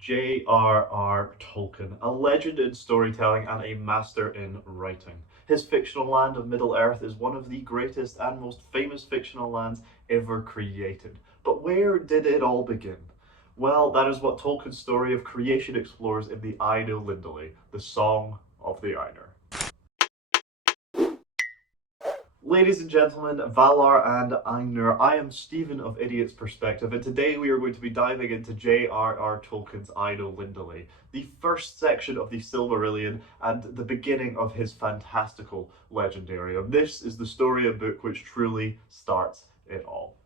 J.R.R. Tolkien, a legend in storytelling and a master in writing. His fictional land of Middle-earth is one of the greatest and most famous fictional lands ever created. But where did it all begin? Well, that is what Tolkien's story of creation explores in the Ainulindalë, the Song of the Ainur. Ladies and gentlemen, Valar and Ainur, I am Stephen of Idiot's Perspective, and today we are going to be diving into J.R.R. Tolkien's Ainulindalë, the first section of the Silmarillion and the beginning of his fantastical legendarium. This is the story and book which truly starts it all.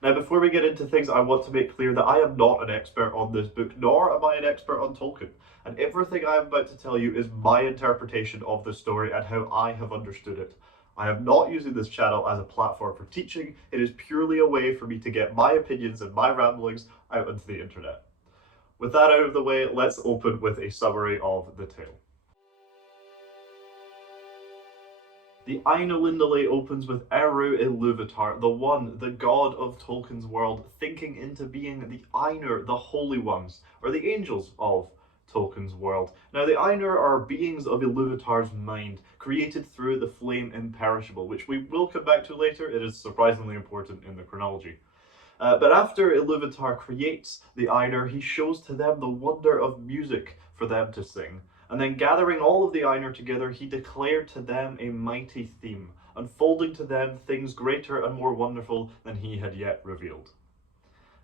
Now, before we get into things, I want to make clear that I am not an expert on this book, nor am I an expert on Tolkien. And everything I am about to tell you is my interpretation of the story and how I have understood it. I am not using this channel as a platform for teaching. It is purely a way for me to get my opinions and my ramblings out into the internet. With that out of the way, let's open with a summary of the tale. The Ainulindalë opens with Eru Ilúvatar, the One, the god of Tolkien's world, thinking into being the Ainur, the Holy Ones, or the angels of Tolkien's world. Now, the Ainur are beings of Ilúvatar's mind, created through the flame Imperishable, which we will come back to later. It is surprisingly important in the chronology. But after Ilúvatar creates the Ainur, he shows to them the wonder of music for them to sing. And then gathering all of the Ainur together, he declared to them a mighty theme, unfolding to them things greater and more wonderful than he had yet revealed.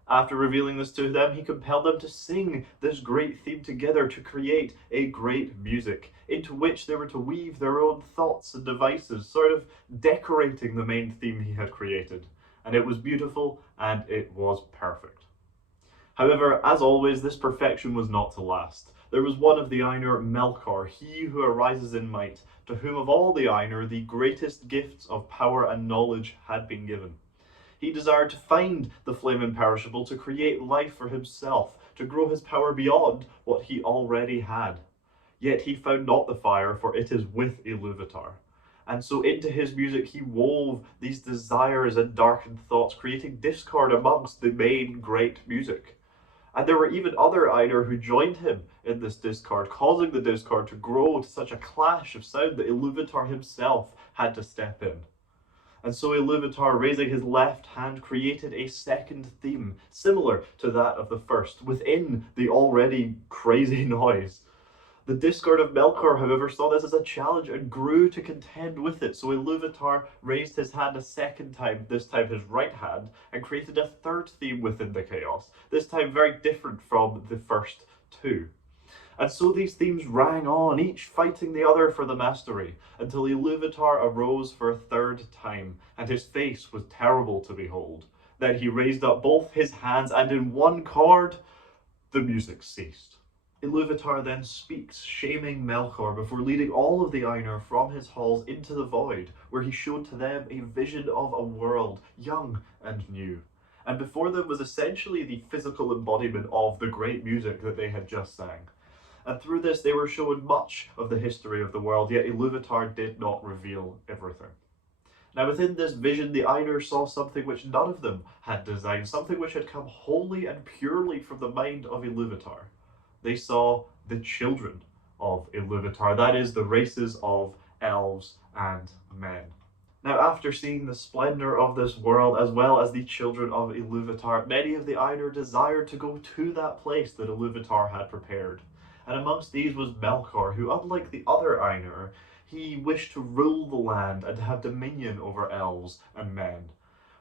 After revealing this to them, he compelled them to sing this great theme together to create a great music, into which they were to weave their own thoughts and devices, sort of decorating the main theme he had created. And it was beautiful, and it was perfect. However, as always, this perfection was not to last. There was one of the Ainur, Melkor, he who arises in might, to whom of all the Ainur the greatest gifts of power and knowledge had been given. He desired to find the flame Imperishable, to create life for himself, to grow his power beyond what he already had. Yet he found not the fire, for it is with Ilúvatar. And so into his music he wove these desires and darkened thoughts, creating discord amongst the main great music. And there were even other Ainur who joined him in this discord, causing the discord to grow to such a clash of sound that Ilúvatar himself had to step in. And so Ilúvatar, raising his left hand, created a second theme, similar to that of the first, within the already crazy noise. The discord of Melkor, however, saw this as a challenge and grew to contend with it, so Ilúvatar raised his hand a second time, this time his right hand, and created a third theme within the chaos, this time very different from the first two. And so these themes rang on, each fighting the other for the mastery, until Ilúvatar arose for a third time, and his face was terrible to behold. Then he raised up both his hands, and in one chord, the music ceased. Ilúvatar then speaks, shaming Melkor, before leading all of the Ainur from his halls into the void, where he showed to them a vision of a world, young and new. And before them was essentially the physical embodiment of the great music that they had just sang. And through this they were shown much of the history of the world, yet Ilúvatar did not reveal everything. Now within this vision the Ainur saw something which none of them had designed, something which had come wholly and purely from the mind of Ilúvatar. They saw the children of Ilúvatar, that is, the races of elves and men. Now, after seeing the splendor of this world, as well as the children of Ilúvatar, many of the Ainur desired to go to that place that Ilúvatar had prepared. And amongst these was Melkor, who, unlike the other Ainur, he wished to rule the land and to have dominion over elves and men.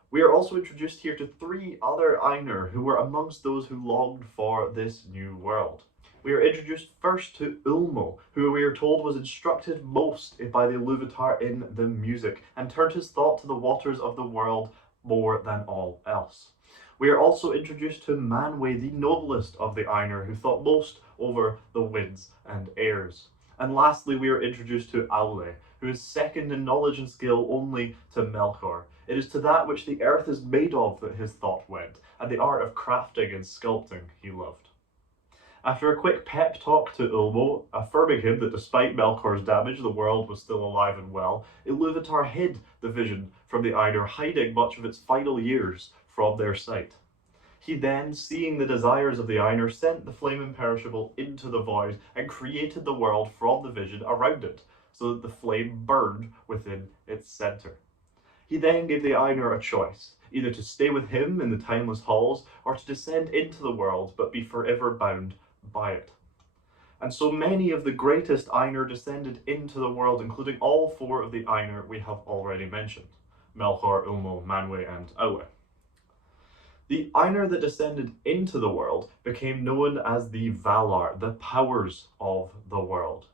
We are also introduced here to three other Ainur who were amongst those who longed for this new world. We are introduced first to Ulmo, who we are told was instructed most by the Ilúvatar in the music, and turned his thought to the waters of the world more than all else. We are also introduced to Manwë, the noblest of the Ainur, who thought most over the winds and airs. And lastly, we are introduced to Aule, who is second in knowledge and skill only to Melkor. It is to that which the earth is made of that his thought went, and the art of crafting and sculpting he loved. After a quick pep talk to Ulmo, affirming him that despite Melkor's damage, the world was still alive and well, Ilúvatar hid the vision from the Ainur, hiding much of its final years from their sight. He then, seeing the desires of the Ainur, sent the flame imperishable into the void and created the world from the vision around it, so that the flame burned within its centre. He then gave the Ainur a choice, either to stay with him in the timeless halls, or to descend into the world but be forever bound by it. And so many of the greatest Ainur descended into the world, including all four of the Ainur we have already mentioned: Melkor, Ulmo, Manwë, and Awe. The Ainur that descended into the world became known as the Valar, the powers of the world.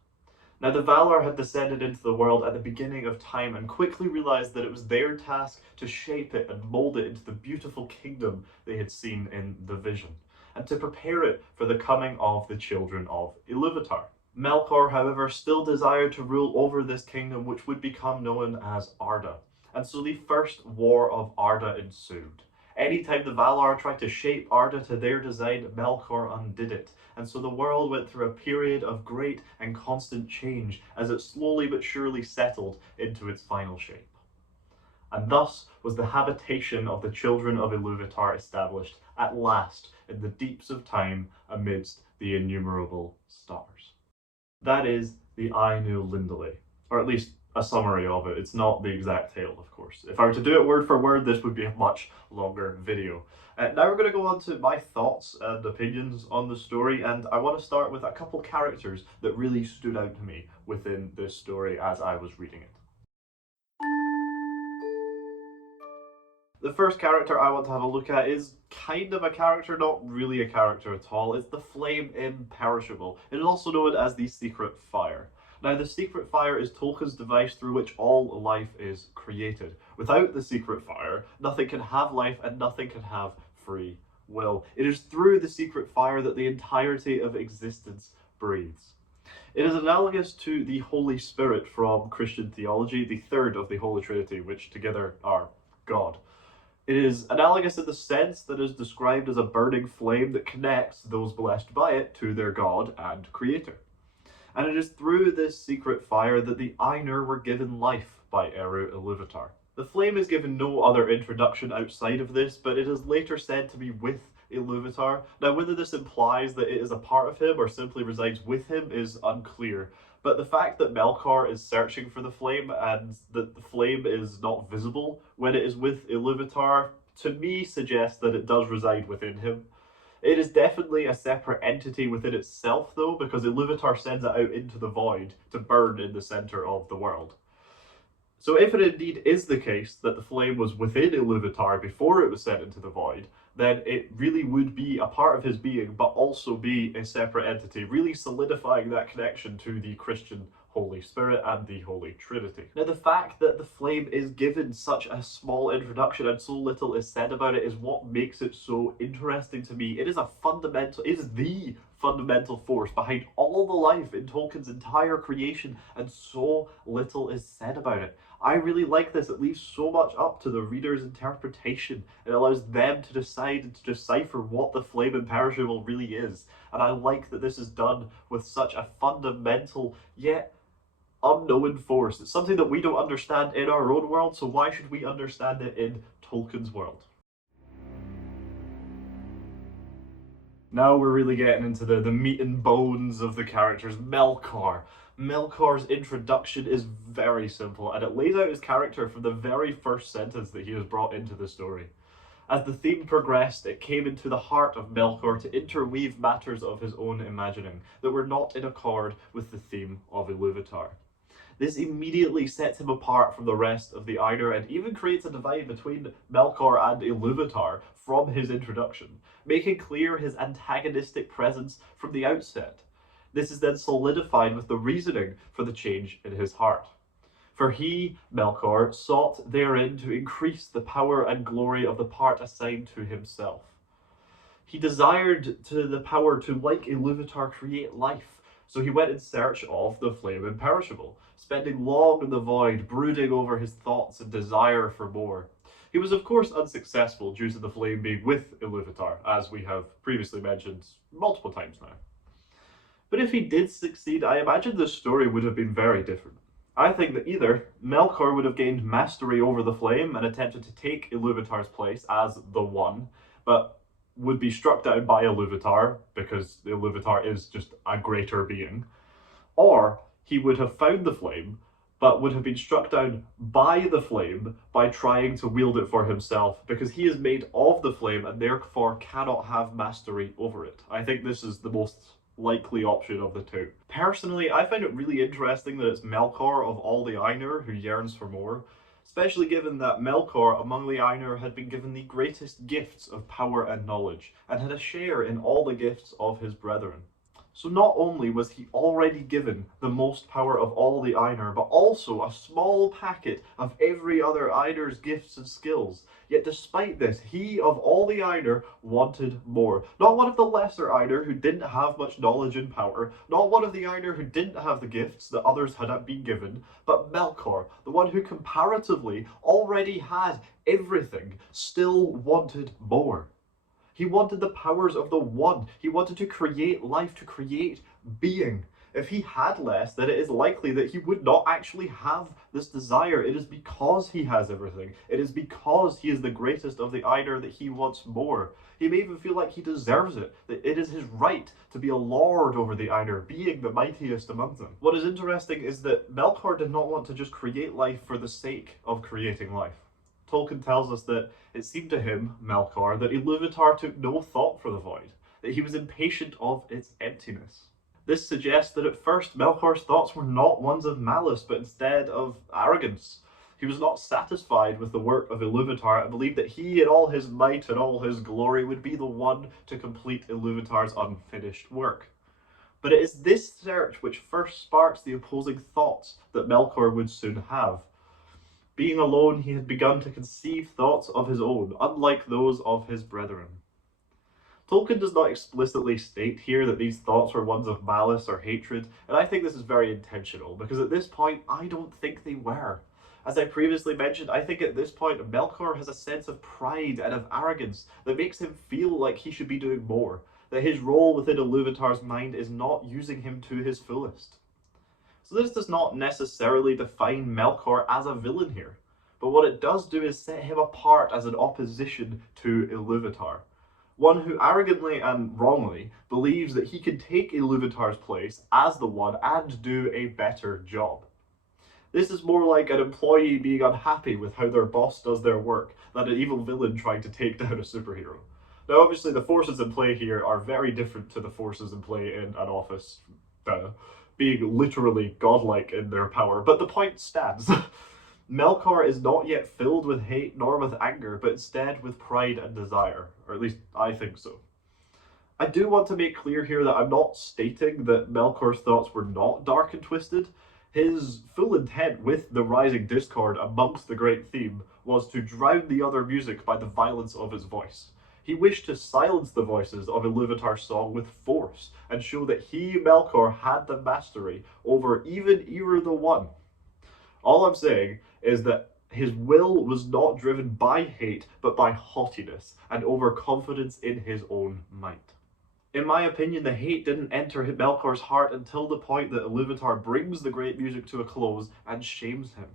Now, the Valar had descended into the world at the beginning of time and quickly realized that it was their task to shape it and mold it into the beautiful kingdom they had seen in the vision, and to prepare it for the coming of the children of Ilúvatar. Melkor, however, still desired to rule over this kingdom, which would become known as Arda, and so the first War of Arda ensued. Anytime the Valar tried to shape Arda to their design, Melkor undid it, and so the world went through a period of great and constant change as it slowly but surely settled into its final shape. And thus was the habitation of the children of Ilúvatar established at last in the deeps of time amidst the innumerable stars. That is the Ainulindalë, or at least a summary of it. It's not the exact tale, of course. If I were to do it word for word, this would be a much longer video. Now we're going to go on to my thoughts and opinions on the story, and I want to start with a couple characters that really stood out to me within this story as I was reading it. The first character I want to have a look at is kind of a character, not really a character at all. It's the flame imperishable. It is also known as the secret fire. Now, the secret fire is Tolkien's device through which all life is created. Without the secret fire, nothing can have life and nothing can have free will. It is through the secret fire that the entirety of existence breathes. It is analogous to the Holy Spirit from Christian theology, the third of the Holy Trinity, which together are God. It is analogous in the sense that it is described as a burning flame that connects those blessed by it to their God and Creator. And it is through this secret fire that the Ainur were given life by Eru Ilúvatar. The flame is given no other introduction outside of this, but it is later said to be with Ilúvatar. Now, whether this implies that it is a part of him or simply resides with him is unclear, but the fact that Melkor is searching for the flame and that the flame is not visible when it is with Ilúvatar, to me suggests that it does reside within him. It is definitely a separate entity within itself, though, because Ilúvatar sends it out into the void to burn in the center of the world. So if it indeed is the case that the flame was within Ilúvatar before it was sent into the void, then it really would be a part of his being, but also be a separate entity, really solidifying that connection to the Christian Holy Spirit and the Holy Trinity. Now, the fact that the flame is given such a small introduction and so little is said about it is what makes it so interesting to me. It is the fundamental force behind all the life in Tolkien's entire creation, and so little is said about it. I really like this. It leaves so much up to the reader's interpretation. It allows them to decide and to decipher what the flame imperishable really is. And I like that this is done with such a fundamental yet unknown force. It's something that we don't understand in our own world, so why should we understand it in Tolkien's world? Now we're really getting into the meat and bones of the characters. Melkor. Melkor's introduction is very simple, and it lays out his character from the very first sentence that he was brought into the story. As the theme progressed, it came into the heart of Melkor to interweave matters of his own imagining that were not in accord with the theme of Ilúvatar. This immediately sets him apart from the rest of the Ainur and even creates a divide between Melkor and Ilúvatar from his introduction, making clear his antagonistic presence from the outset. This is then solidified with the reasoning for the change in his heart. For he, Melkor, sought therein to increase the power and glory of the part assigned to himself. He desired the power to, like Ilúvatar, create life, so he went in search of the flame imperishable, spending long in the void, brooding over his thoughts and desire for more. He was of course unsuccessful due to the flame being with Ilúvatar, as we have previously mentioned multiple times now. But if he did succeed, I imagine the story would have been very different. I think that either Melkor would have gained mastery over the flame and attempted to take Ilúvatar's place as the One, but would be struck down by Iluvatar, because Iluvatar is just a greater being, or he would have found the flame, but would have been struck down by the flame by trying to wield it for himself, because he is made of the flame and therefore cannot have mastery over it. I think this is the most likely option of the two. Personally, I find it really interesting that it's Melkor of all the Ainur who yearns for more, especially given that Melkor among the Ainur had been given the greatest gifts of power and knowledge, and had a share in all the gifts of his brethren. So not only was he already given the most power of all the Ainur, but also a small packet of every other Ainur's gifts and skills. Yet despite this, he of all the Ainur wanted more. Not one of the lesser Ainur who didn't have much knowledge and power, not one of the Ainur who didn't have the gifts that others had been given, but Melkor, the one who comparatively already had everything, still wanted more. He wanted the powers of the One. He wanted to create life, to create being. If he had less, then it is likely that he would not actually have this desire. It is because he has everything. It is because he is the greatest of the Ainur that he wants more. He may even feel like he deserves it, that it is his right to be a lord over the Ainur, being the mightiest among them. What is interesting is that Melkor did not want to just create life for the sake of creating life. Tolkien tells us that it seemed to him, Melkor, that Iluvatar took no thought for the void, that he was impatient of its emptiness. This suggests that at first Melkor's thoughts were not ones of malice, but instead of arrogance. He was not satisfied with the work of Iluvatar and believed that he, in all his might and all his glory, would be the one to complete Iluvatar's unfinished work. But it is this search which first sparks the opposing thoughts that Melkor would soon have. Being alone, he had begun to conceive thoughts of his own, unlike those of his brethren. Tolkien does not explicitly state here that these thoughts were ones of malice or hatred, and I think this is very intentional, because at this point, I don't think they were. As I previously mentioned, I think at this point, Melkor has a sense of pride and of arrogance that makes him feel like he should be doing more, that his role within Iluvatar's mind is not using him to his fullest. So this does not necessarily define Melkor as a villain here, but what it does do is set him apart as an opposition to Iluvatar. One who arrogantly and wrongly believes that he can take Iluvatar's place as the One and do a better job. This is more like an employee being unhappy with how their boss does their work than an evil villain trying to take down a superhero. Now obviously the forces in play here are very different to the forces in play in an office, being literally godlike in their power, but the point stands. Melkor is not yet filled with hate nor with anger, but instead with pride and desire, or at least I think so. I do want to make clear here that I'm not stating that Melkor's thoughts were not dark and twisted. His full intent with the rising discord amongst the great theme was to drown the other music by the violence of his voice. He wished to silence the voices of Iluvatar's song with force, and show that he, Melkor, had the mastery over even Eru the One. All I'm saying is that his will was not driven by hate, but by haughtiness and overconfidence in his own might. In my opinion, the hate didn't enter Melkor's heart until the point that Iluvatar brings the great music to a close and shames him.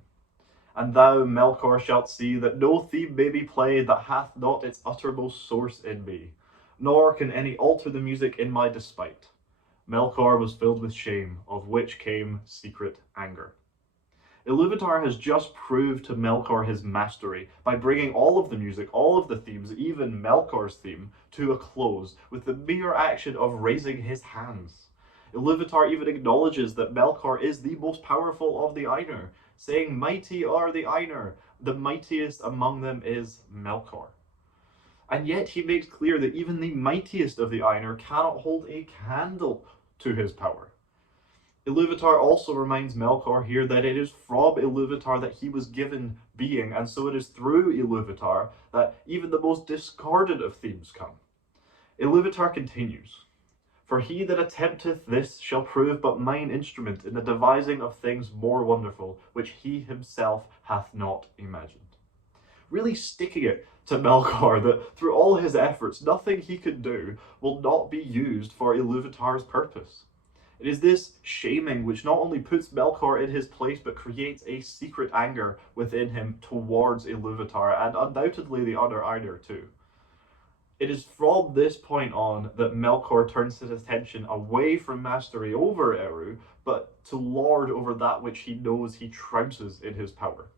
And thou, Melkor, shalt see that no theme may be played that hath not its uttermost source in me, nor can any alter the music in my despite. Melkor was filled with shame, of which came secret anger. Iluvatar has just proved to Melkor his mastery by bringing all of the music, all of the themes, even Melkor's theme, to a close with the mere action of raising his hands. Iluvatar even acknowledges that Melkor is the most powerful of the Ainur, saying, "Mighty are the Ainur, the mightiest among them is Melkor." And yet he makes clear that even the mightiest of the Ainur cannot hold a candle to his power. Iluvatar also reminds Melkor here that it is from Iluvatar that he was given being, and so it is through Iluvatar that even the most discordant of themes come. Iluvatar continues, "For he that attempteth this shall prove but mine instrument in the devising of things more wonderful, which he himself hath not imagined." Really sticking it to Melkor that through all his efforts, nothing he can do will not be used for Iluvatar's purpose. It is this shaming which not only puts Melkor in his place, but creates a secret anger within him towards Iluvatar, and undoubtedly the other Ainur too. It is from this point on that Melkor turns his attention away from mastery over Eru, but to lord over that which he knows he trounces in his power.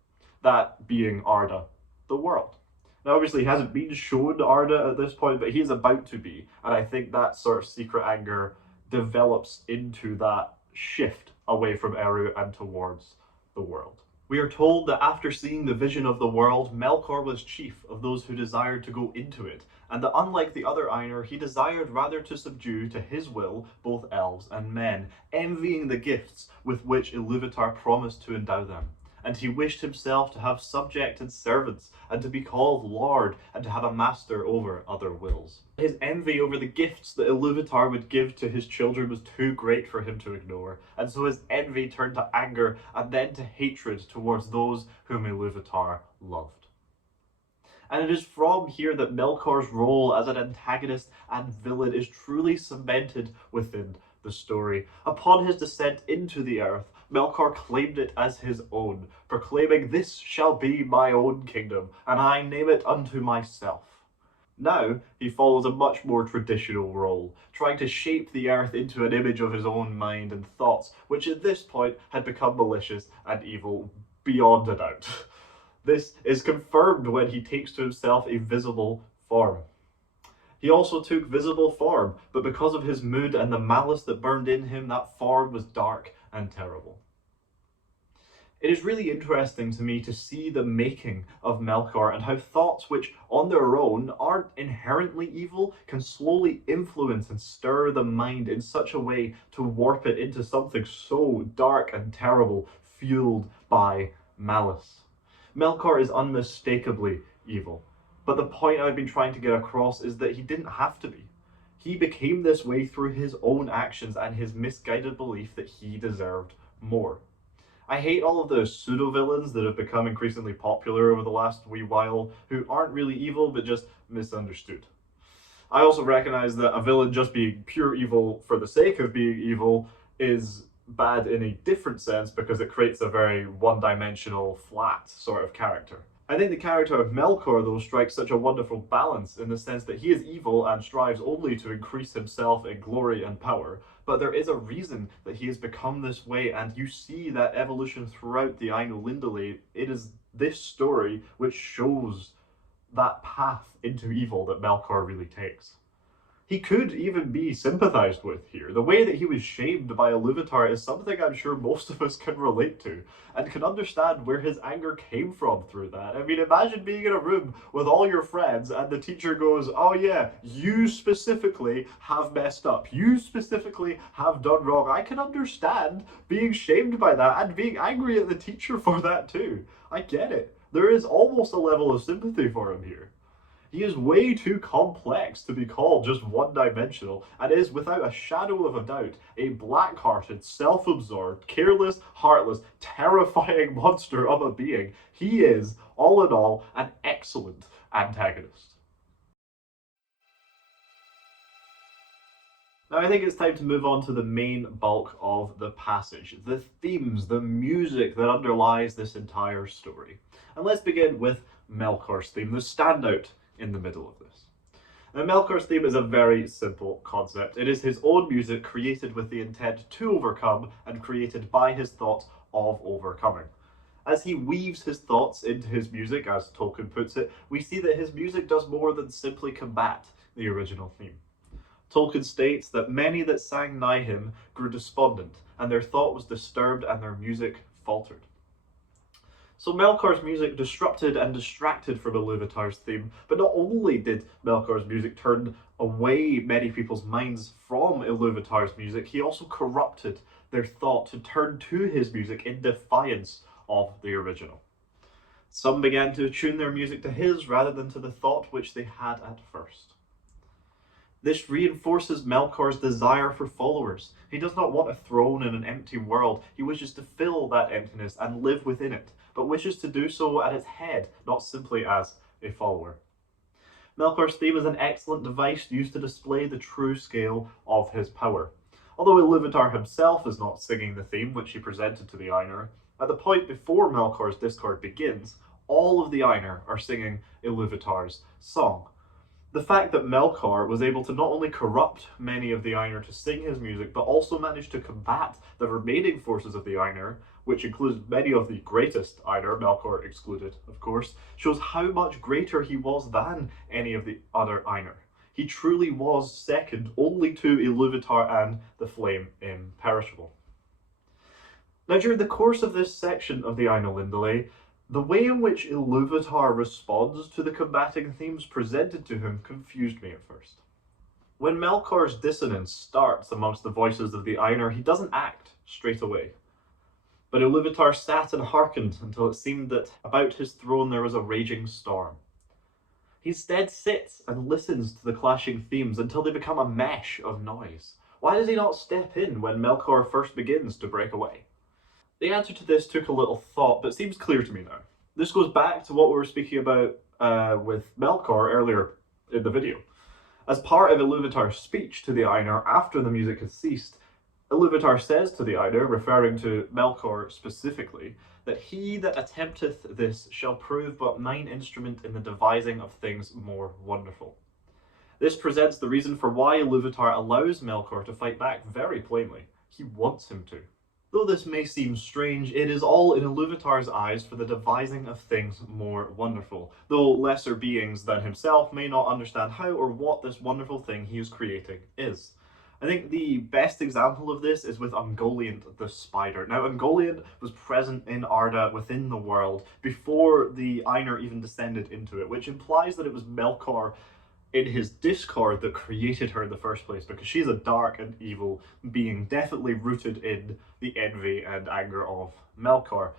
That being Arda, the world. Now, obviously, he hasn't been shown Arda at this point, but he is about to be, and I think that sort of secret anger develops into that shift away from Eru and towards the world. We are told that after seeing the vision of the world, Melkor was chief of those who desired to go into it, and that unlike the other Ainur, he desired rather to subdue to his will both elves and men, envying the gifts with which Iluvatar promised to endow them. And he wished himself to have subject and servants, and to be called Lord, and to have a master over other wills. His envy over the gifts that Iluvatar would give to his children was too great for him to ignore, and so his envy turned to anger, and then to hatred towards those whom Iluvatar loved. And it is from here that Melkor's role as an antagonist and villain is truly cemented within the story. Upon his descent into the earth, Melkor claimed it as his own, proclaiming, "This shall be my own kingdom, and I name it unto myself." Now, he follows a much more traditional role, trying to shape the earth into an image of his own mind and thoughts, which at this point had become malicious and evil beyond a doubt. This is confirmed when he takes to himself a visible form. He also took visible form, but because of his mood and the malice that burned in him, that form was dark and terrible. It is really interesting to me to see the making of Melkor and how thoughts which on their own aren't inherently evil can slowly influence and stir the mind in such a way to warp it into something so dark and terrible, fueled by malice. Melkor is unmistakably evil, but the point I've been trying to get across is that he didn't have to be. He became this way through his own actions and his misguided belief that he deserved more. I hate all of the pseudo-villains that have become increasingly popular over the last wee while, who aren't really evil but just misunderstood. I also recognize that a villain just being pure evil for the sake of being evil is bad in a different sense because it creates a very one-dimensional, flat sort of character. I think the character of Melkor, though, strikes such a wonderful balance in the sense that he is evil and strives only to increase himself in glory and power, but there is a reason that he has become this way, and you see that evolution throughout the Ainulindalë. It is this story which shows that path into evil that Melkor really takes. He could even be sympathized with here. The way that he was shamed by Iluvatar is something I'm sure most of us can relate to, and can understand where his anger came from through that. I mean, imagine being in a room with all your friends and the teacher goes, "Oh yeah, you specifically have messed up. You specifically have done wrong." I can understand being shamed by that and being angry at the teacher for that too. I get it. There is almost a level of sympathy for him here. He is way too complex to be called just one-dimensional, and is, without a shadow of a doubt, a black-hearted, self-absorbed, careless, heartless, terrifying monster of a being. He is, all in all, an excellent antagonist. Now I think it's time to move on to the main bulk of the passage, the themes, the music that underlies this entire story. And let's begin with Melkor's theme, the standout in the middle of this. Now, Melkor's theme is a very simple concept. It is his own music created with the intent to overcome and created by his thoughts of overcoming. As he weaves his thoughts into his music, as Tolkien puts it, we see that his music does more than simply combat the original theme. Tolkien states that many that sang nigh him grew despondent, and their thought was disturbed and their music faltered. So Melkor's music disrupted and distracted from Iluvatar's theme, but not only did Melkor's music turn away many people's minds from Iluvatar's music, he also corrupted their thought to turn to his music in defiance of the original. Some began to attune their music to his rather than to the thought which they had at first. This reinforces Melkor's desire for followers. He does not want a throne in an empty world. He wishes to fill that emptiness and live within it, but wishes to do so at its head, not simply as a follower. Melkor's theme is an excellent device used to display the true scale of his power. Although Iluvatar himself is not singing the theme which he presented to the Ainur, at the point before Melkor's discord begins, all of the Ainur are singing Iluvatar's song. The fact that Melkor was able to not only corrupt many of the Ainur to sing his music, but also managed to combat the remaining forces of the Ainur, which includes many of the greatest Ainur, Melkor excluded, of course, shows how much greater he was than any of the other Ainur. He truly was second only to Iluvatar and the Flame Imperishable. Now, during the course of this section of the Ainulindalë, the way in which Iluvatar responds to the combating themes presented to him confused me at first. When Melkor's dissonance starts amongst the voices of the Ainur, he doesn't act straight away. But Iluvatar sat and hearkened until it seemed that about his throne there was a raging storm. He instead sits and listens to the clashing themes until they become a mesh of noise. Why does he not step in when Melkor first begins to break away? The answer to this took a little thought, but seems clear to me now. This goes back to what we were speaking about with Melkor earlier in the video. As part of Iluvatar's speech to the Ainur after the music has ceased, Iluvatar says to the Ainur, referring to Melkor specifically, that he that attempteth this shall prove but mine instrument in the devising of things more wonderful. This presents the reason for why Iluvatar allows Melkor to fight back very plainly. He wants him to. Though this may seem strange, it is all in Iluvatar's eyes for the devising of things more wonderful, though lesser beings than himself may not understand how or what this wonderful thing he is creating is. I think the best example of this is with Ungoliant the spider. Now, Ungoliant was present in Arda within the world before the Ainur even descended into it, which implies that it was Melkor in his discord that created her in the first place, because she's a dark and evil being, definitely rooted in the envy and anger of Melkor.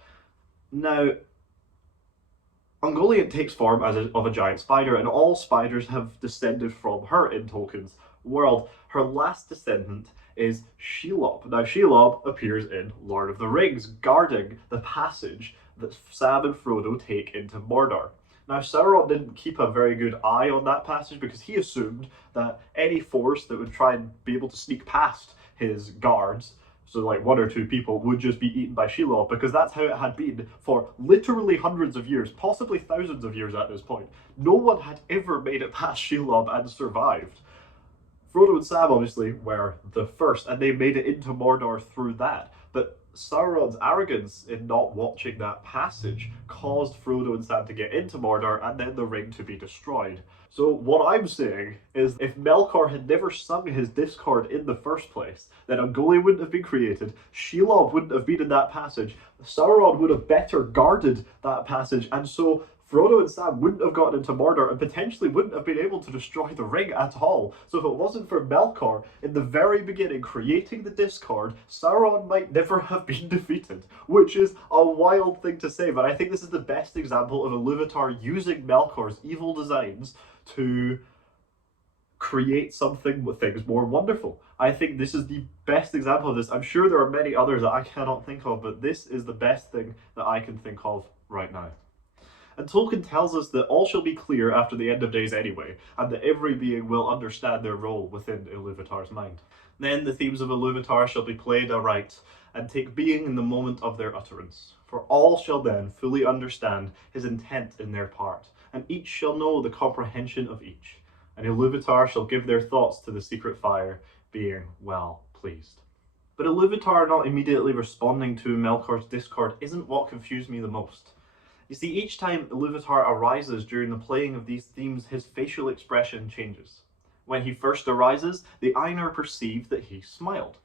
Now, Ungoliant takes form of a giant spider, and all spiders have descended from her in Tolkien's world. Her last descendant is Shelob. Now, Shelob appears in Lord of the Rings, guarding the passage that Sam and Frodo take into Mordor. Now, Sauron didn't keep a very good eye on that passage because he assumed that any force that would try and be able to sneak past his guards, so like one or two people, would just be eaten by Shelob, because that's how it had been for literally hundreds of years, possibly thousands of years at this point. No one had ever made it past Shelob and survived. Frodo and Sam obviously were the first, and they made it into Mordor through that. But Sauron's arrogance in not watching that passage caused Frodo and Sam to get into Mordor and then the ring to be destroyed. So what I'm saying is, if Melkor had never sung his discord in the first place, then Ungoliant wouldn't have been created, Shelob wouldn't have been in that passage, Sauron would have better guarded that passage, and so Frodo and Sam wouldn't have gotten into Mordor and potentially wouldn't have been able to destroy the ring at all. So if it wasn't for Melkor in the very beginning creating the discord, Sauron might never have been defeated, which is a wild thing to say, but I think this is the best example of Iluvatar using Melkor's evil designs to create something with things more wonderful. I think this is the best example of this. I'm sure there are many others that I cannot think of, but this is the best thing that I can think of right now. And Tolkien tells us that all shall be clear after the end of days anyway, and that every being will understand their role within Iluvatar's mind. Then the themes of Iluvatar shall be played aright, and take being in the moment of their utterance. For all shall then fully understand his intent in their part, and each shall know the comprehension of each. And Iluvatar shall give their thoughts to the secret fire, being well pleased. But Iluvatar not immediately responding to Melkor's discord isn't what confused me the most. You see, each time Iluvatar arises during the playing of these themes, his facial expression changes. When he first arises, the Ainur perceived that he smiled.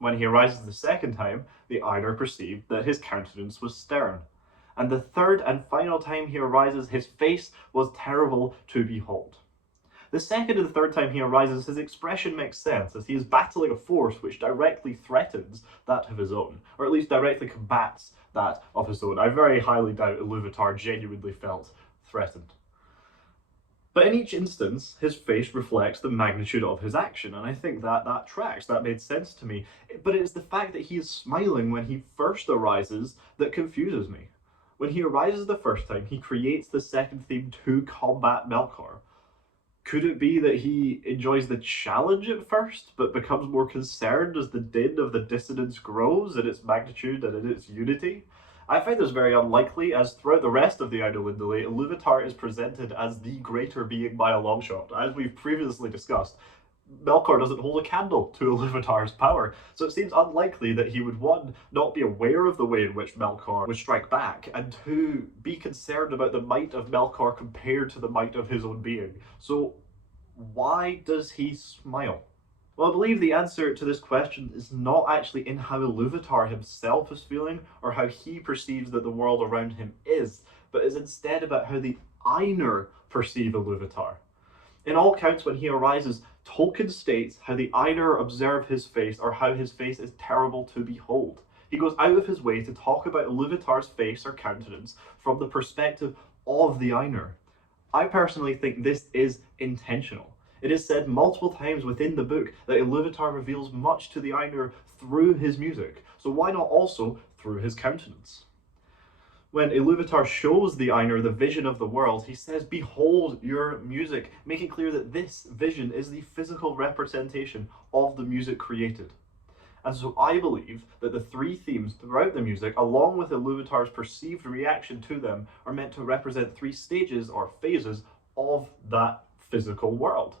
When he arises the second time, the Ainur perceived that his countenance was stern. And the third and final time he arises, his face was terrible to behold. The second and third time he arises, his expression makes sense, as he is battling a force which directly threatens that of his own, or at least directly combats that of his own. I very highly doubt Iluvatar genuinely felt threatened. But in each instance, his face reflects the magnitude of his action, and I think that tracks, that made sense to me. But it is the fact that he is smiling when he first arises that confuses me. When he arises the first time, he creates the second theme to combat Melkor. Could it be that he enjoys the challenge at first, but becomes more concerned as the din of the dissonance grows in its magnitude and in its unity? I find this very unlikely, as throughout the rest of the Ainulindalë, Ilúvatar is presented as the greater being by a long shot. As we've previously discussed, Melkor doesn't hold a candle to Ilúvatar's power, so it seems unlikely that he would, one, not be aware of the way in which Melkor would strike back, and two, be concerned about the might of Melkor compared to the might of his own being. So why does he smile? Well, I believe the answer to this question is not actually in how Ilúvatar himself is feeling or how he perceives that the world around him is, but is instead about how the Ainur perceive Ilúvatar. In all counts, when he arises, Tolkien states how the Ainur observe his face, or how his face is terrible to behold. He goes out of his way to talk about Ilúvatar's face or countenance from the perspective of the Ainur. I personally think this is intentional. It is said multiple times within the book that Ilúvatar reveals much to the Ainur through his music, so why not also through his countenance? When Ilúvatar shows the Ainur the vision of the world, he says, "Behold your music," making clear that this vision is the physical representation of the music created. And so I believe that the three themes throughout the music, along with Ilúvatar's perceived reaction to them, are meant to represent three stages or phases of that physical world,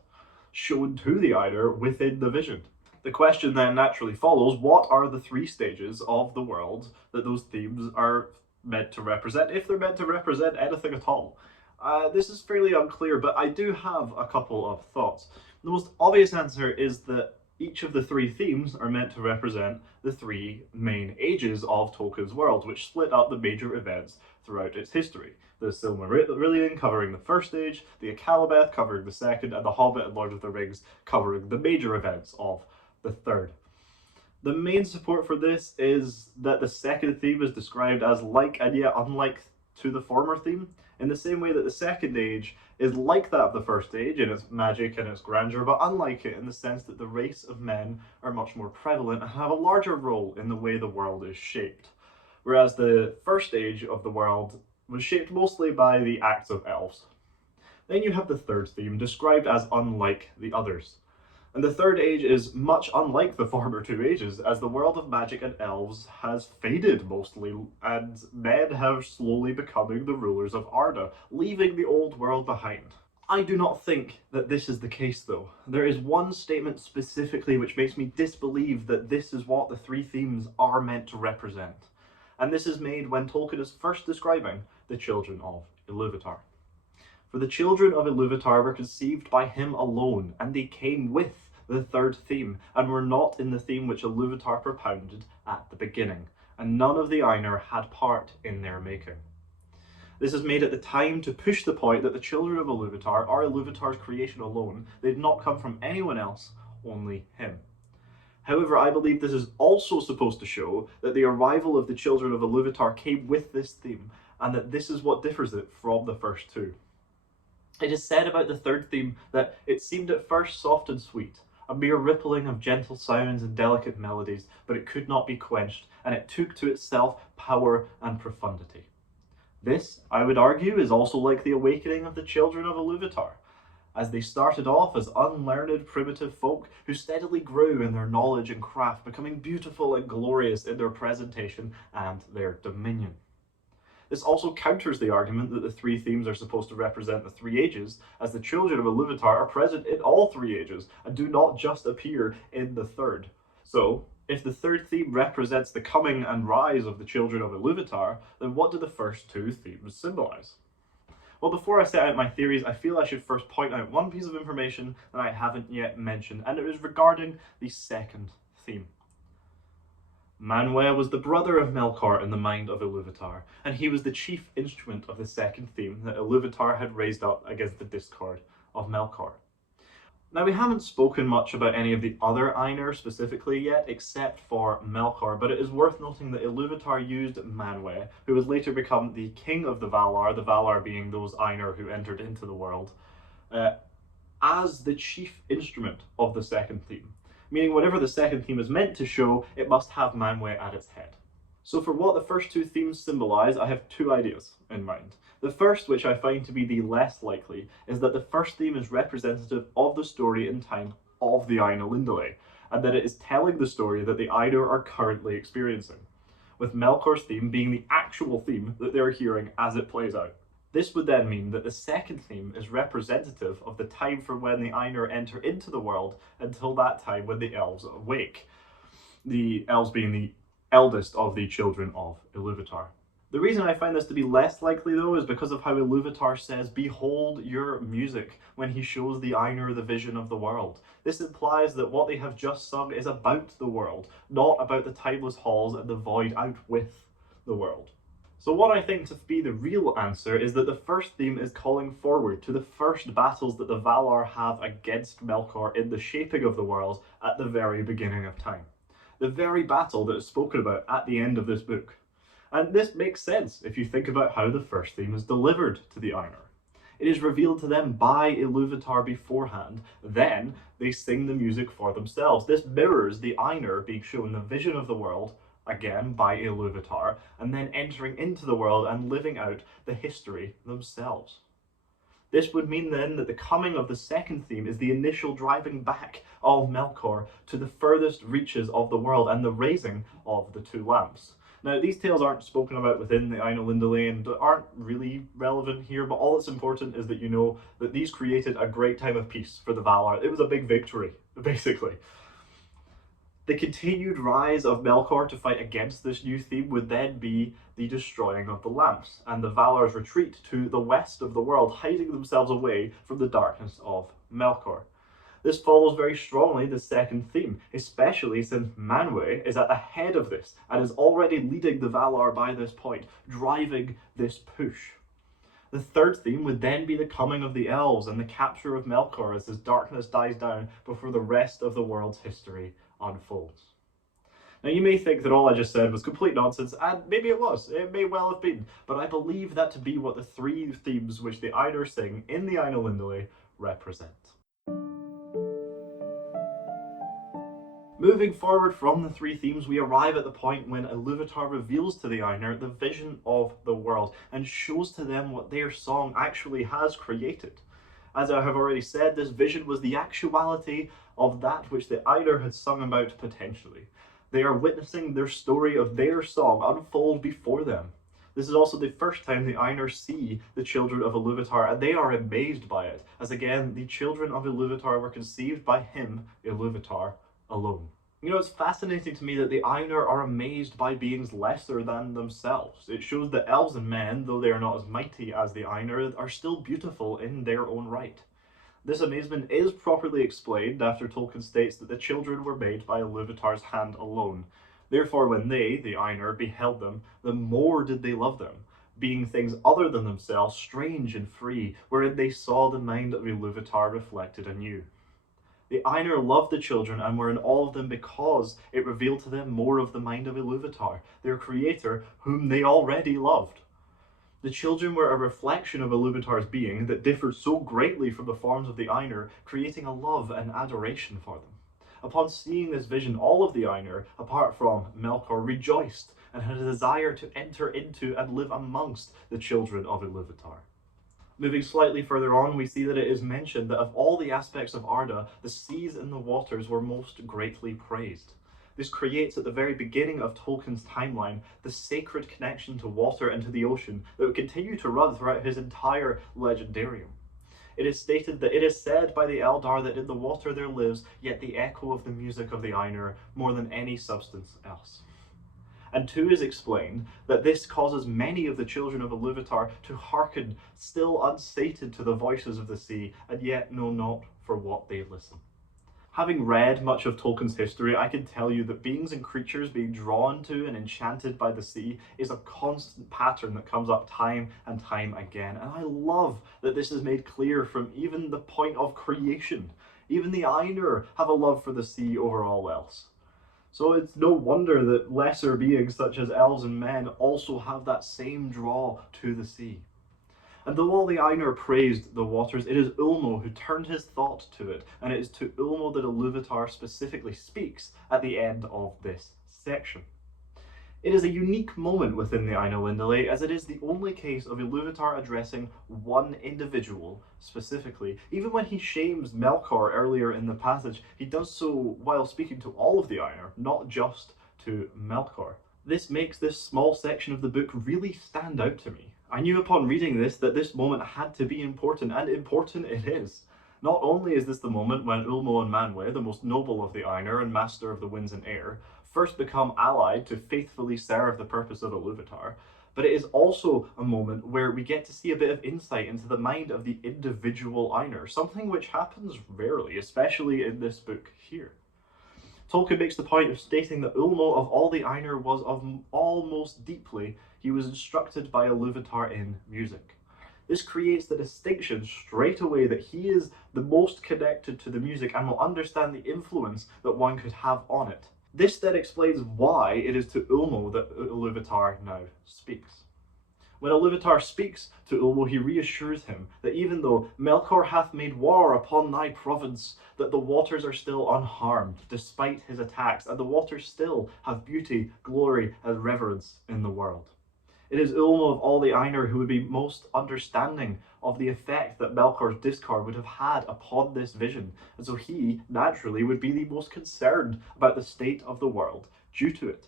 shown to the Ainur within the vision. The question then naturally follows, what are the three stages of the world that those themes are meant to represent, if they're meant to represent anything at all? This is fairly unclear, but I do have a couple of thoughts. The most obvious answer is that each of the three themes are meant to represent the three main ages of Tolkien's world, which split up the major events throughout its history. The Silmarillion covering the first age, the Akallabeth covering the second, and the Hobbit and Lord of the Rings covering the major events of the third. The main support for this is that the second theme is described as like and yet unlike to the former theme, in the same way that the second age is like that of the first age in its magic and its grandeur, but unlike it in the sense that the race of men are much more prevalent and have a larger role in the way the world is shaped. Whereas the first age of the world was shaped mostly by the acts of elves. Then you have the third theme, described as unlike the others. And the third age is much unlike the former two ages, as the world of magic and elves has faded mostly, and men have slowly becoming the rulers of Arda, leaving the old world behind. I do not think that this is the case though. There is one statement specifically which makes me disbelieve that this is what the three themes are meant to represent. And this is made when Tolkien is first describing the children of Ilúvatar. For the children of Ilúvatar were conceived by him alone, and they came with the third theme, and were not in the theme which Ilúvatar propounded at the beginning, and none of the Ainur had part in their making. This is made at the time to push the point that the children of Ilúvatar are Ilúvatar's creation alone. They did not come from anyone else, only him. However, I believe this is also supposed to show that the arrival of the children of Ilúvatar came with this theme, and that this is what differs it from the first two. It is said about the third theme that it seemed at first soft and sweet, a mere rippling of gentle sounds and delicate melodies, but it could not be quenched, and it took to itself power and profundity. This, I would argue, is also like the awakening of the children of Ilúvatar, as they started off as unlearned primitive folk who steadily grew in their knowledge and craft, becoming beautiful and glorious in their presentation and their dominion. This also counters the argument that the three themes are supposed to represent the three ages, as the children of Ilúvatar are present in all three ages and do not just appear in the third. So, if the third theme represents the coming and rise of the children of Ilúvatar, then what do the first two themes symbolize? Well, before I set out my theories, I feel I should first point out one piece of information that I haven't yet mentioned, and it is regarding the second theme. Manwë was the brother of Melkor in the mind of Ilúvatar, and he was the chief instrument of the second theme that Ilúvatar had raised up against the discord of Melkor. Now, we haven't spoken much about any of the other Ainur specifically yet, except for Melkor, but it is worth noting that Ilúvatar used Manwë, who would later become the king of the Valar being those Ainur who entered into the world, as the chief instrument of the second theme. Meaning whatever the second theme is meant to show, it must have Manwë at its head. So for what the first two themes symbolize, I have two ideas in mind. The first, which I find to be the less likely, is that the first theme is representative of the story in time of the Ainulindalë, and that it is telling the story that the Ainur are currently experiencing. with Melkor's theme being the actual theme that they're hearing as it plays out. This would then mean that the second theme is representative of the time from when the Ainur enter into the world until that time when the elves awake. The elves being the eldest of the children of Ilúvatar. The reason I find this to be less likely, though, is because of how Ilúvatar says, "Behold your music," when he shows the Ainur the vision of the world. This implies that what they have just sung is about the world, not about the timeless halls and the void out with the world. So what I think to be the real answer is that the first theme is calling forward to the first battles that the Valar have against Melkor in the shaping of the world at the very beginning of time. The very battle that is spoken about at the end of this book. And this makes sense if you think about how the first theme is delivered to the Ainur. It is revealed to them by Ilúvatar beforehand, then they sing the music for themselves. This mirrors the Ainur being shown the vision of the world, again by Ilúvatar, and then entering into the world and living out the history themselves. This would mean then that the coming of the second theme is the initial driving back of Melkor to the furthest reaches of the world and the raising of the two lamps. Now, these tales aren't spoken about within the Ainulindalë and aren't really relevant here, but all that's important is that you know that these created a great time of peace for the Valar. It was a big victory, basically. The continued rise of Melkor to fight against this new theme would then be the destroying of the lamps, and the Valar's retreat to the west of the world, hiding themselves away from the darkness of Melkor. This follows very strongly the second theme, especially since Manwë is at the head of this and is already leading the Valar by this point, driving this push. The third theme would then be the coming of the elves and the capture of Melkor as his darkness dies down before the rest of the world's history unfolds. Now, you may think that all I just said was complete nonsense, and maybe it was. It may well have been, but I believe that to be what the three themes which the Ainur sing in the Ainulindalë represent. Moving forward from the three themes, we arrive at the point when Ilúvatar reveals to the Ainur the vision of the world and shows to them what their song actually has created. As I have already said, this vision was the actuality of that which the Ainur had sung about potentially. They are witnessing their story of their song unfold before them. This is also the first time the Ainur see the children of Ilúvatar, and they are amazed by it, as again, the children of Ilúvatar were conceived by him, Ilúvatar, alone. You know, it's fascinating to me that the Ainur are amazed by beings lesser than themselves. It shows that elves and men, though they are not as mighty as the Ainur, are still beautiful in their own right. This amazement is properly explained after Tolkien states that the children were made by Ilúvatar's hand alone. Therefore, when they, the Ainur, beheld them, the more did they love them, being things other than themselves, strange and free, wherein they saw the mind of Ilúvatar reflected anew. The Ainur loved the children and were in awe of them because it revealed to them more of the mind of Ilúvatar, their creator, whom they already loved. The children were a reflection of Ilúvatar's being that differed so greatly from the forms of the Ainur, creating a love and adoration for them. Upon seeing this vision, all of the Ainur, apart from Melkor, rejoiced and had a desire to enter into and live amongst the children of Ilúvatar. Moving slightly further on, we see that it is mentioned that of all the aspects of Arda, the seas and the waters were most greatly praised. This creates at the very beginning of Tolkien's timeline the sacred connection to water and to the ocean that would continue to run throughout his entire legendarium. It is stated that it is said by the Eldar that in the water there lives yet the echo of the music of the Ainur more than any substance else. And 2 is explained that this causes many of the children of Ilúvatar to hearken, still unsated to the voices of the sea, and yet know not for what they listen. Having read much of Tolkien's history, I can tell you that beings and creatures being drawn to and enchanted by the sea is a constant pattern that comes up time and time again. And I love that this is made clear from even the point of creation. Even the Ainur have a love for the sea over all else. So it's no wonder that lesser beings such as elves and men also have that same draw to the sea. And though all the Ainur praised the waters, it is Ulmo who turned his thought to it, and it is to Ulmo that Ilúvatar specifically speaks at the end of this section. It is a unique moment within the Ainulindalë, as it is the only case of Ilúvatar addressing one individual specifically. Even when he shames Melkor earlier in the passage, he does so while speaking to all of the Ainur, not just to Melkor. This makes this small section of the book really stand out to me. I knew upon reading this that this moment had to be important, and important it is. Not only is this the moment when Ulmo and Manwë, the most noble of the Ainur and master of the winds and air, first become allied to faithfully serve the purpose of Ilúvatar, but it is also a moment where we get to see a bit of insight into the mind of the individual Ainur, something which happens rarely, especially in this book here. Tolkien makes the point of stating that Ulmo of all the Ainur was of all most deeply, he was instructed by Ilúvatar in music. This creates the distinction straight away that he is the most connected to the music and will understand the influence that one could have on it. This then explains why it is to Ulmo that Ilúvatar now speaks. When Ilúvatar speaks to Ulmo, he reassures him that even though Melkor hath made war upon thy province, that the waters are still unharmed, despite his attacks, and the waters still have beauty, glory, and reverence in the world. It is Ulmo of all the Ainur who would be most understanding of the effect that Melkor's discord would have had upon this vision, and so he, naturally, would be the most concerned about the state of the world due to it,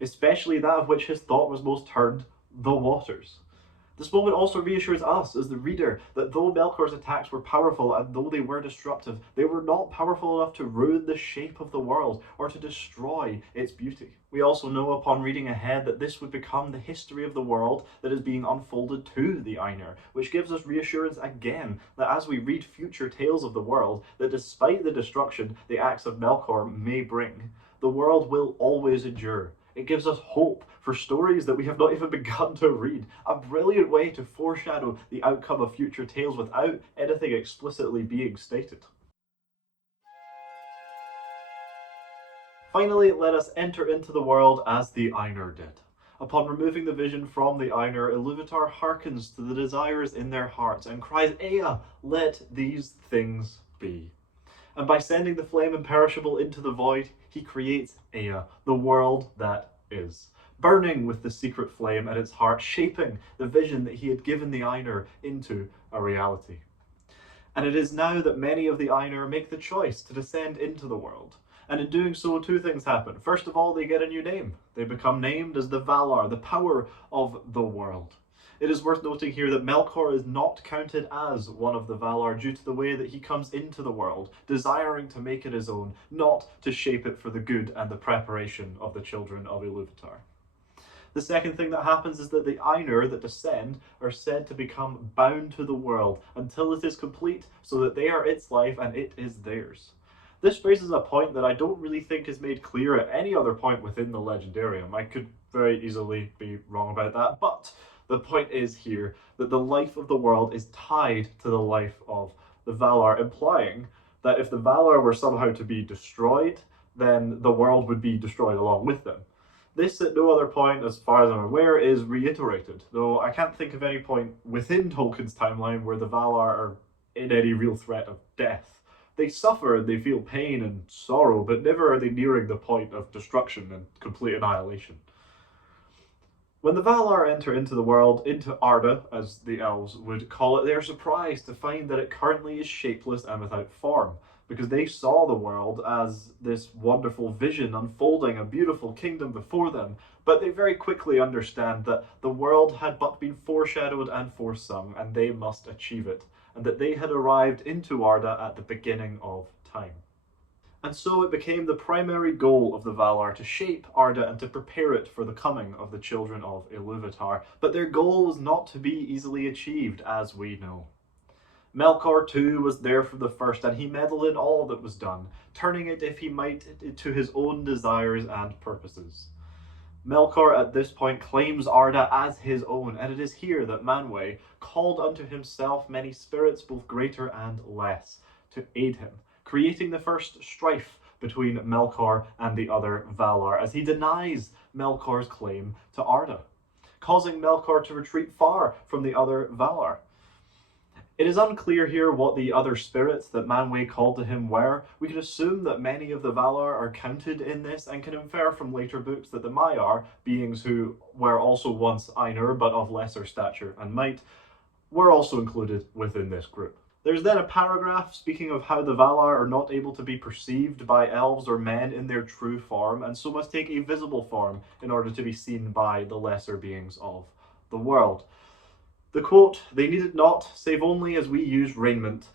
especially that of which his thought was most turned, the waters. This moment also reassures us as the reader that though Melkor's attacks were powerful and though they were disruptive, they were not powerful enough to ruin the shape of the world or to destroy its beauty. We also know upon reading ahead that this would become the history of the world that is being unfolded to the Ainur, which gives us reassurance again that as we read future tales of the world, that despite the destruction the acts of Melkor may bring, the world will always endure. It gives us hope for stories that we have not even begun to read. A brilliant way to foreshadow the outcome of future tales without anything explicitly being stated. Finally, let us enter into the world as the Ainur did. Upon removing the vision from the Ainur, Ilúvatar hearkens to the desires in their hearts and cries, Ea, let these things be. And by sending the flame Imperishable into the void, he creates Ea, the world that is, burning with the secret flame at its heart, shaping the vision that he had given the Ainur into a reality. And it is now that many of the Ainur make the choice to descend into the world. And in doing so, two things happen. First of all, they get a new name. They become named as the Valar, the power of the world. It is worth noting here that Melkor is not counted as one of the Valar due to the way that he comes into the world, desiring to make it his own, not to shape it for the good and the preparation of the children of Ilúvatar. The second thing that happens is that the Ainur that descend are said to become bound to the world until it is complete, so that they are its life and it is theirs. This raises a point that I don't really think is made clear at any other point within the Legendarium. I could very easily be wrong about that, but the point is here that the life of the world is tied to the life of the Valar, implying that if the Valar were somehow to be destroyed, then the world would be destroyed along with them. This, at no other point, as far as I'm aware, is reiterated, though I can't think of any point within Tolkien's timeline where the Valar are in any real threat of death. They suffer and they feel pain and sorrow, but never are they nearing the point of destruction and complete annihilation. When the Valar enter into the world, into Arda, as the elves would call it, they are surprised to find that it currently is shapeless and without form, because they saw the world as this wonderful vision unfolding, a beautiful kingdom before them, but they very quickly understand that the world had but been foreshadowed and foresung, and they must achieve it, and that they had arrived into Arda at the beginning of time. And so it became the primary goal of the Valar to shape Arda and to prepare it for the coming of the children of Ilúvatar, but their goal was not to be easily achieved, as we know. Melkor too was there from the first, and he meddled in all that was done, turning it, if he might, to his own desires and purposes. Melkor at this point claims Arda as his own, and it is here that Manwë called unto himself many spirits, both greater and less, to aid him, creating the first strife between Melkor and the other Valar, as he denies Melkor's claim to Arda, causing Melkor to retreat far from the other Valar. It is unclear here what the other spirits that Manwë called to him were. We can assume that many of the Valar are counted in this, and can infer from later books that the Maiar, beings who were also once Ainur but of lesser stature and might, were also included within this group. There's then a paragraph speaking of how the Valar are not able to be perceived by elves or men in their true form, and so must take a visible form in order to be seen by the lesser beings of the world. The quote, "They need it not, save only as we use raiment,"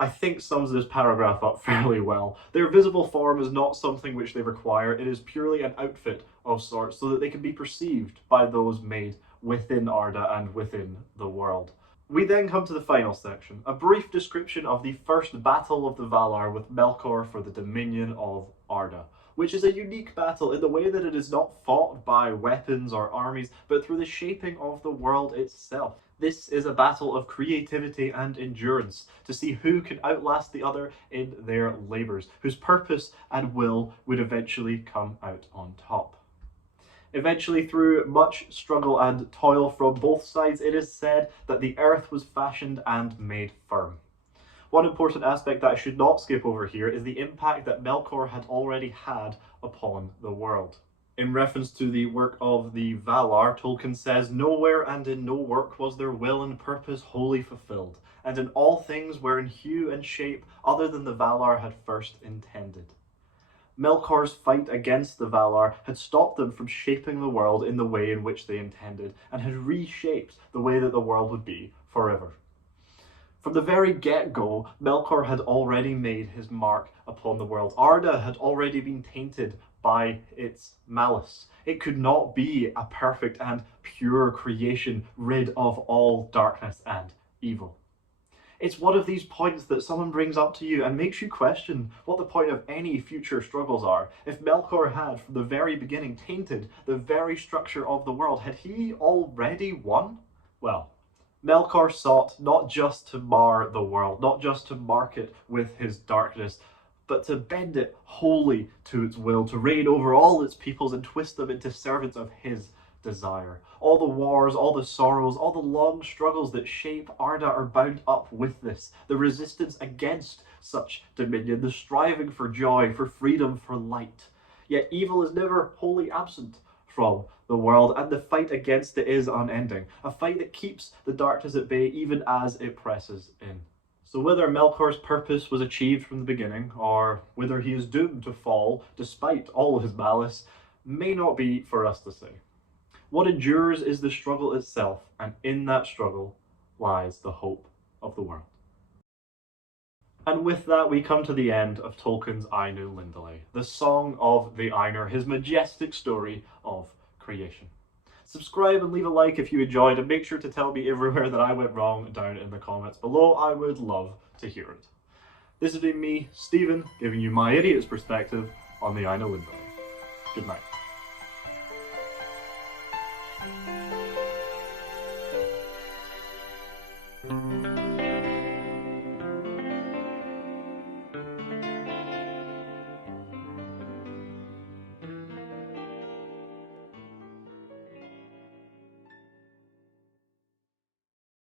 I think sums this paragraph up fairly well. Their visible form is not something which they require, it is purely an outfit of sorts so that they can be perceived by those made within Arda and within the world. We then come to the final section, a brief description of the first battle of the Valar with Melkor for the dominion of Arda, which is a unique battle in the way that it is not fought by weapons or armies, but through the shaping of the world itself. This is a battle of creativity and endurance, to see who can outlast the other in their labours, whose purpose and will would eventually come out on top. Eventually, through much struggle and toil from both sides, it is said that the earth was fashioned and made firm. One important aspect that I should not skip over here is the impact that Melkor had already had upon the world. In reference to the work of the Valar, Tolkien says, "Nowhere and in no work was their will and purpose wholly fulfilled, and in all things were in hue and shape other than the Valar had first intended." Melkor's fight against the Valar had stopped them from shaping the world in the way in which they intended, and had reshaped the way that the world would be forever. From the very get-go, Melkor had already made his mark upon the world. Arda had already been tainted by its malice. It could not be a perfect and pure creation rid of all darkness and evil. It's one of these points that someone brings up to you and makes you question what the point of any future struggles are. If Melkor had, from the very beginning, tainted the very structure of the world, had he already won? Well, Melkor sought not just to mar the world, not just to mark it with his darkness, but to bend it wholly to its will, to reign over all its peoples and twist them into servants of his desire. All the wars, all the sorrows, all the long struggles that shape Arda are bound up with this. The resistance against such dominion, the striving for joy, for freedom, for light. Yet evil is never wholly absent from the world, and the fight against it is unending. A fight that keeps the darkness at bay even as it presses in. So whether Melkor's purpose was achieved from the beginning, or whether he is doomed to fall despite all of his malice, may not be for us to say. What endures is the struggle itself, and in that struggle lies the hope of the world. And with that, we come to the end of Tolkien's Ainulindalë, the Song of the Ainur, his majestic story of creation. Subscribe and leave a like if you enjoyed, and make sure to tell me everywhere that I went wrong down in the comments below. I would love to hear it. This has been me, Stephen, giving you my idiot's perspective on the Ainulindalë. Good night.